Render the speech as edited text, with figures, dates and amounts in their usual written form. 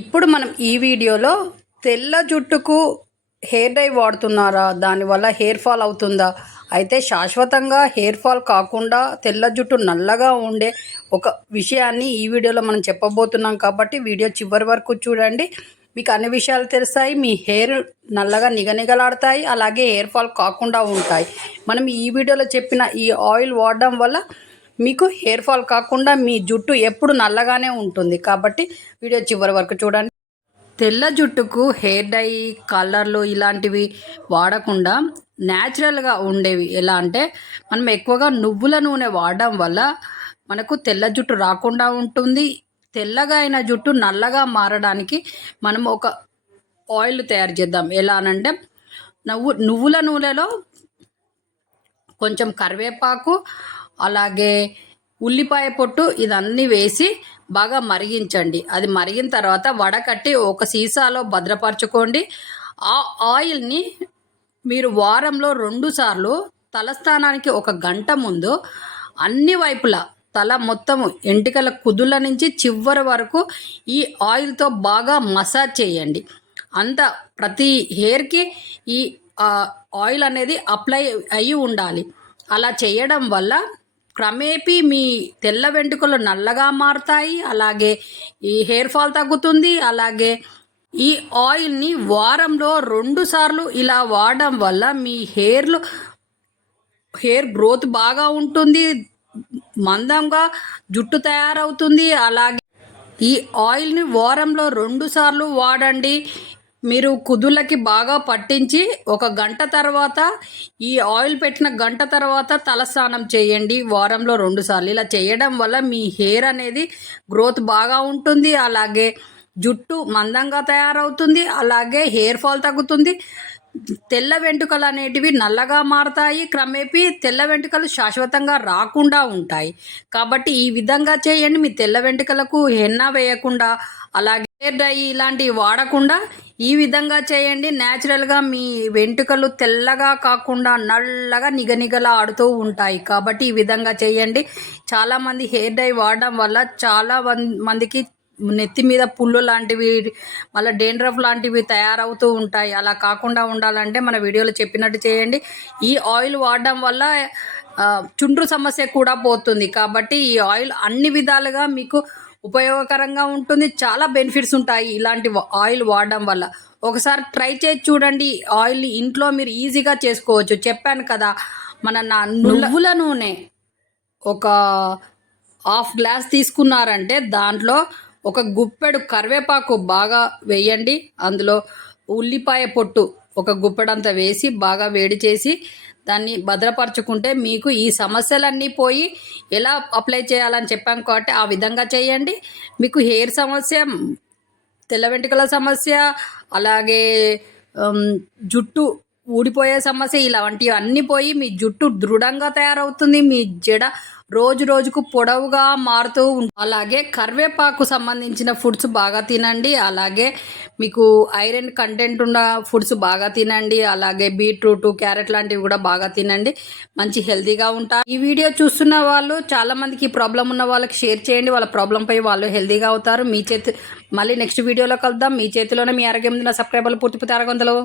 ఇప్పుడు మనం ఈ వీడియోలో తెల్ల జుట్టుకు హెయిర్ డై వాడుతున్నారా, దానివల్ల హెయిర్ ఫాల్ అవుతుందా, అయితే శాశ్వతంగా హెయిర్ ఫాల్ కాకుండా తెల్ల జుట్టు నల్లగా ఉండే ఒక విషయాన్ని ఈ వీడియోలో మనం చెప్పబోతున్నాం. కాబట్టి వీడియో చివరి వరకు చూడండి, మీకు అన్ని విషయాలు తెలుస్తాయి. మీ హెయిర్ నల్లగా నిగనిగలాడతాయి, అలాగే హెయిర్ ఫాల్ కాకుండా ఉంటాయి. మనం ఈ వీడియోలో చెప్పిన ఈ ఆయిల్ వాడడం వల్ల మీకు హెయిర్ ఫాల్ కాకుండా మీ జుట్టు ఎప్పుడు నల్లగానే ఉంటుంది. కాబట్టి వీడియో చివరి వరకు చూడండి. తెల్ల జుట్టుకు హెయిర్ డై, కలర్లు ఇలాంటివి వాడకుండా న్యాచురల్గా ఉండేవి ఎలా అంటే, మనం ఎక్కువగా నువ్వుల నూనె వాడడం వల్ల మనకు తెల్ల జుట్టు రాకుండా ఉంటుంది. తెల్లగా అయిన జుట్టు నల్లగా మారడానికి మనం ఒక ఆయిల్ తయారు చేద్దాం. ఎలా అనంటే, నువ్వుల నూనెలో కొంచెం కరివేపాకు, అలాగే ఉల్లిపాయ పొట్టు ఇదన్నీ వేసి బాగా మరిగించండి. అది మరిగిన తర్వాత వడకట్టి ఒక సీసాలో భద్రపరచుకోండి. ఆ ఆయిల్ని మీరు వారంలో 2 సార్లు తలస్నానానికి 1 గంట ముందు అన్ని వైపులా తల మొత్తం ఎంటికల కుదుల నుంచి చివరి వరకు ఈ ఆయిల్తో బాగా మసాజ్ చేయండి. అంతా ప్రతి హెయిర్కి ఈ ఆయిల్ అనేది అప్లై అయ్యి ఉండాలి. అలా చేయడం వల్ల క్రమేపీ మీ తెల్ల వెంట్రుకలు నల్లగా మారుతాయి, అలాగే ఈ హెయిర్ ఫాల్ తగ్గుతుంది. అలాగే ఈ ఆయిల్ని వారంలో 2 సార్లు ఇలా వాడడం వల్ల మీ హెయిర్ గ్రోత్ బాగా ఉంటుంది, మందంగా జుట్టు తయారవుతుంది. అలాగే ఈ ఆయిల్ని వారంలో 2 సార్లు వాడండి. మీరు కుదుళ్ళకి బాగా పట్టించి 1 గంట తర్వాత, ఈ ఆయిల్ పెట్టిన గంట తర్వాత తలస్నానం చేయండి వారంలో 2 సార్లు. ఇలా చేయడం వల్ల మీ హెయిర్ అనేది గ్రోత్ బాగా ఉంటుంది, అలాగే జుట్టు మందంగా తయారవుతుంది, అలాగే హెయిర్ ఫాల్ తగ్గుతుంది. తెల్ల వెంట్రుకలు అనేటివి నల్లగా మారతాయి, క్రమేపీ తెల్ల వెంట్రుకలు శాశ్వతంగా రాకుండా ఉంటాయి. కాబట్టి ఈ విధంగా చేయండి. మీ తెల్ల వెంట్రుకలకు హెన్నా వేయకుండా, అలాగే హెయిర్ డై ఇలాంటివి వాడకుండా ఈ విధంగా చేయండి. న్యాచురల్గా మీ వెంట్రుకలు తెల్లగా కాకుండా నల్లగా నిగనిగలా ఆడుతూ ఉంటాయి. కాబట్టి ఈ విధంగా చేయండి. చాలామంది హెయిర్ డై వాడడం వల్ల చాలా మందికి నెత్తి మీద పుళ్ళు లాంటివి, మళ్ళీ డేండ్రఫ్ లాంటివి తయారవుతూ ఉంటాయి. అలా కాకుండా ఉండాలంటే మన వీడియోలో చెప్పినట్టు చేయండి. ఈ ఆయిల్ వాడడం వల్ల చుండ్రు సమస్య కూడా పోతుంది. కాబట్టి ఈ ఆయిల్ అన్ని విధాలుగా మీకు ఉపయోగకరంగా ఉంటుంది. చాలా బెనిఫిట్స్ ఉంటాయి ఇలాంటి ఆయిల్ వాడడం వల్ల. ఒకసారి ట్రై చేసి చూడండి. ఆయిల్ ఇంట్లో మీరు ఈజీగా చేసుకోవచ్చు. చెప్పాను కదా, మన నువ్వుల నూనె ఒక 1/2 గ్లాస్ తీసుకున్నారంటే దాంట్లో 1 గుప్పెడు కరివేపాకు బాగా వేయండి. అందులో ఉల్లిపాయ పొట్టు 1 గుప్పెడంతా వేసి బాగా వేడి చేసి దాన్ని భద్రపరచుకుంటే మీకు ఈ సమస్యలన్నీ పోయి, ఎలా అప్లై చేయాలని చెప్పాం కాబట్టి ఆ విధంగా చేయండి. మీకు హెయిర్ సమస్య, తెల్ల వెంట్రుకల సమస్య, అలాగే జుట్టు ఊడిపోయే సమస్య ఇలాంటివి అన్నీ పోయి మీ జుట్టు దృఢంగా తయారవుతుంది. మీ జడ రోజు రోజుకు పొడవుగా మారుతూ ఉంటుంది. అలాగే కరివేపాకు సంబంధించిన ఫుడ్స్ బాగా తినండి. అలాగే మీకు ఐరన్ కంటెంట్ ఉన్న ఫుడ్స్ బాగా తినండి. అలాగే బీట్రూట్, క్యారెట్ లాంటివి కూడా బాగా తినండి. మంచి హెల్తీగా ఉంటారు. ఈ వీడియో చూస్తున్న వాళ్ళు చాలామందికి ప్రాబ్లం ఉన్న వాళ్ళకి షేర్ చేయండి. వాళ్ళ ప్రాబ్లంపై వాళ్ళు హెల్తీగా అవుతారు. మళ్ళీ నెక్స్ట్ వీడియోలో కలుద్దాం. మీ చేతిలోనే మీ ఆరోగ్యం. సబ్స్క్రైబర్లు పూర్తి 600.